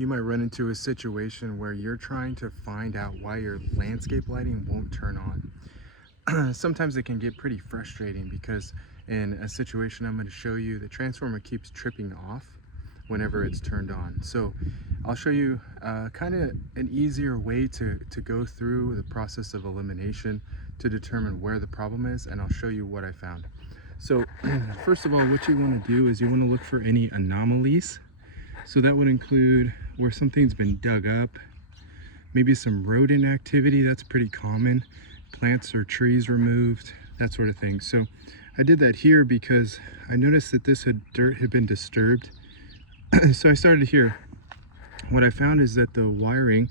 you might run into a situation where you're trying to find out why your landscape lighting won't turn on. Sometimes it can get pretty frustrating because in a situation I'm going to show you, the transformer keeps tripping off whenever it's turned on. So I'll show you kind of an easier way to go through the process of elimination to determine where the problem is, and I'll show you what I found. So first of all, what you want to do is you want to look for any anomalies. So that would include where something's been dug up, maybe some rodent activity, that's pretty common, plants or trees removed, that sort of thing. So I did that here because I noticed that this dirt had been disturbed. So I started here. What I found is that the wiring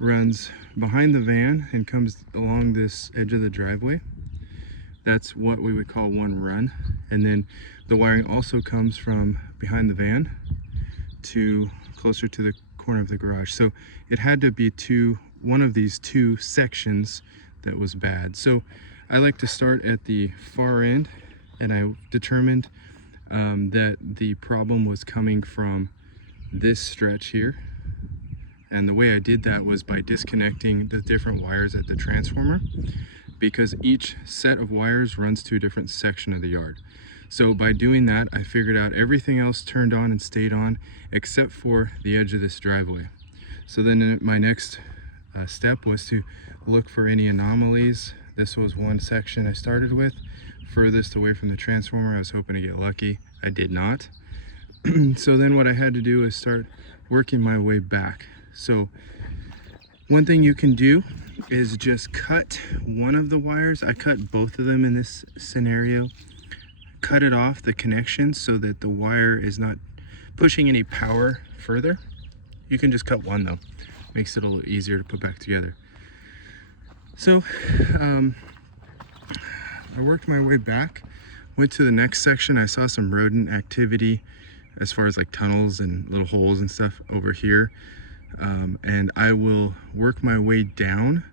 runs behind the van and comes along this edge of the driveway. That's what we would call one run. And then the wiring also comes from behind the van to closer to the corner of the garage. So it had to be one of these two sections that was bad. So I like to start at the far end, and I determined that the problem was coming from this stretch here. And the way I did that was by disconnecting the different wires at the transformer, because each set of wires runs to a different section of the yard. So by doing that, I figured out everything else turned on and stayed on except for the edge of this driveway. So then my next step was to look for any anomalies. This was one section I started with, furthest away from the transformer. I was hoping to get lucky. I did not. So then what I had to do is start working my way back. So one thing you can do is just cut one of the wires. I cut both of them in this scenario. Cut it off, the connection, so that the wire is not pushing any power further. You can just cut one though. Makes it a little easier to put back together. So I worked my way back, went to the next section. I saw some rodent activity as far as like tunnels and little holes and stuff over here. And I will work my way down,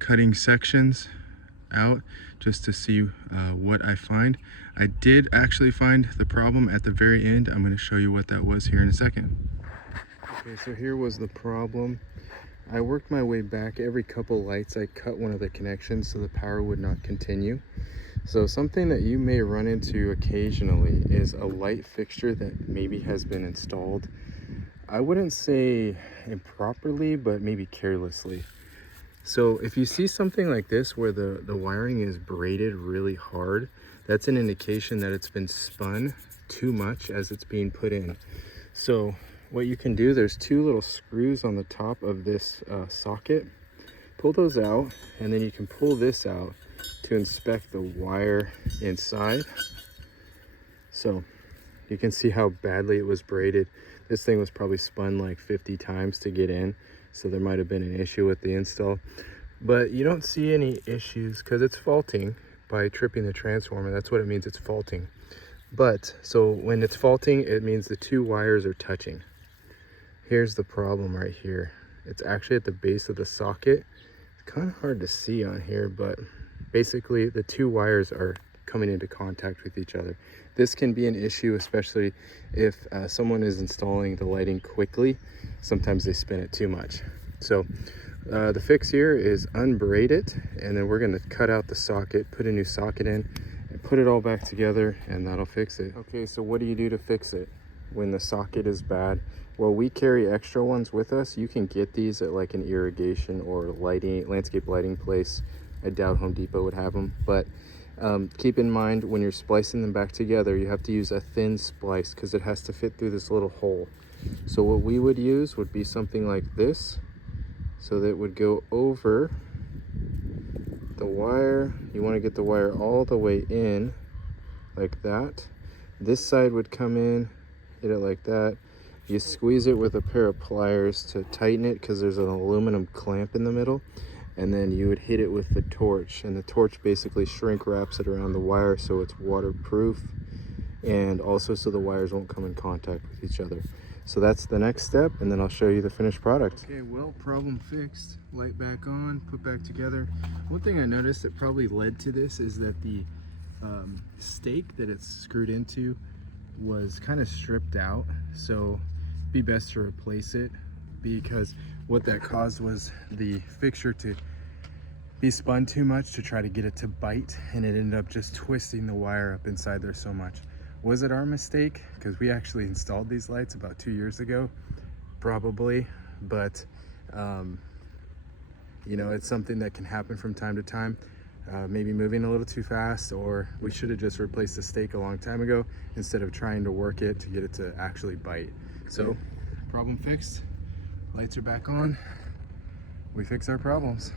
cutting sections out just to see what I find. I did actually find the problem at the very end. I'm going to show you what that was here in a second. Okay, so here was the problem. I worked my way back. Every couple lights I cut one of the connections so the power would not continue. So something that you may run into occasionally is a light fixture that maybe has been installed, I wouldn't say improperly, but maybe carelessly. So if you see something like this where the wiring is braided really hard, that's an indication that it's been spun too much as it's being put in. So what you can do, there's two little screws on the top of this socket. Pull those out, and then you can pull this out to inspect the wire inside. So you can see how badly it was braided. This thing was probably spun like 50 times to get in, so there might have been an issue with the install. But you don't see any issues because it's faulting by tripping the transformer. That's what it means, it's faulting. But so when it's faulting, it means the two wires are touching. Here's the problem right here. It's actually at the base of the socket. It's kind of hard to see on here, but basically the two wires are coming into contact with each other. This can be an issue, especially if someone is installing the lighting quickly. Sometimes they spin it too much. So the fix here is unbraid it, and then we're going to cut out the socket, put a new socket in, and put it all back together, and that'll fix it. Okay, so what do you do to fix it when the socket is bad? Well, we carry extra ones with us. You can get these at like an irrigation or landscape lighting place. I doubt Home Depot would have them, but keep in mind when you're splicing them back together, you have to use a thin splice because it has to fit through this little hole. So what we would use would be something like this, so that it would go over the wire. You want to get the wire all the way in like that. This side would come in, hit it like that. You squeeze it with a pair of pliers to tighten it because there's an aluminum clamp in the middle, and then you would hit it with the torch, and the torch basically shrink wraps it around the wire so it's waterproof, and also so the wires won't come in contact with each other. So that's the next step, and then I'll show you the finished product. Okay, well, problem fixed. Light back on, put back together. One thing I noticed that probably led to this is that the stake that it's screwed into was kind of stripped out. So be best to replace it, because what that caused was the fixture to be spun too much to try to get it to bite, and it ended up just twisting the wire up inside there so much. Was it our mistake? Because we actually installed these lights about 2 years ago, probably, but you know, it's something that can happen from time to time. Maybe moving a little too fast, or we should have just replaced the stake a long time ago instead of trying to work it to get it to actually bite. So, problem fixed, lights are back on, we fix our problems.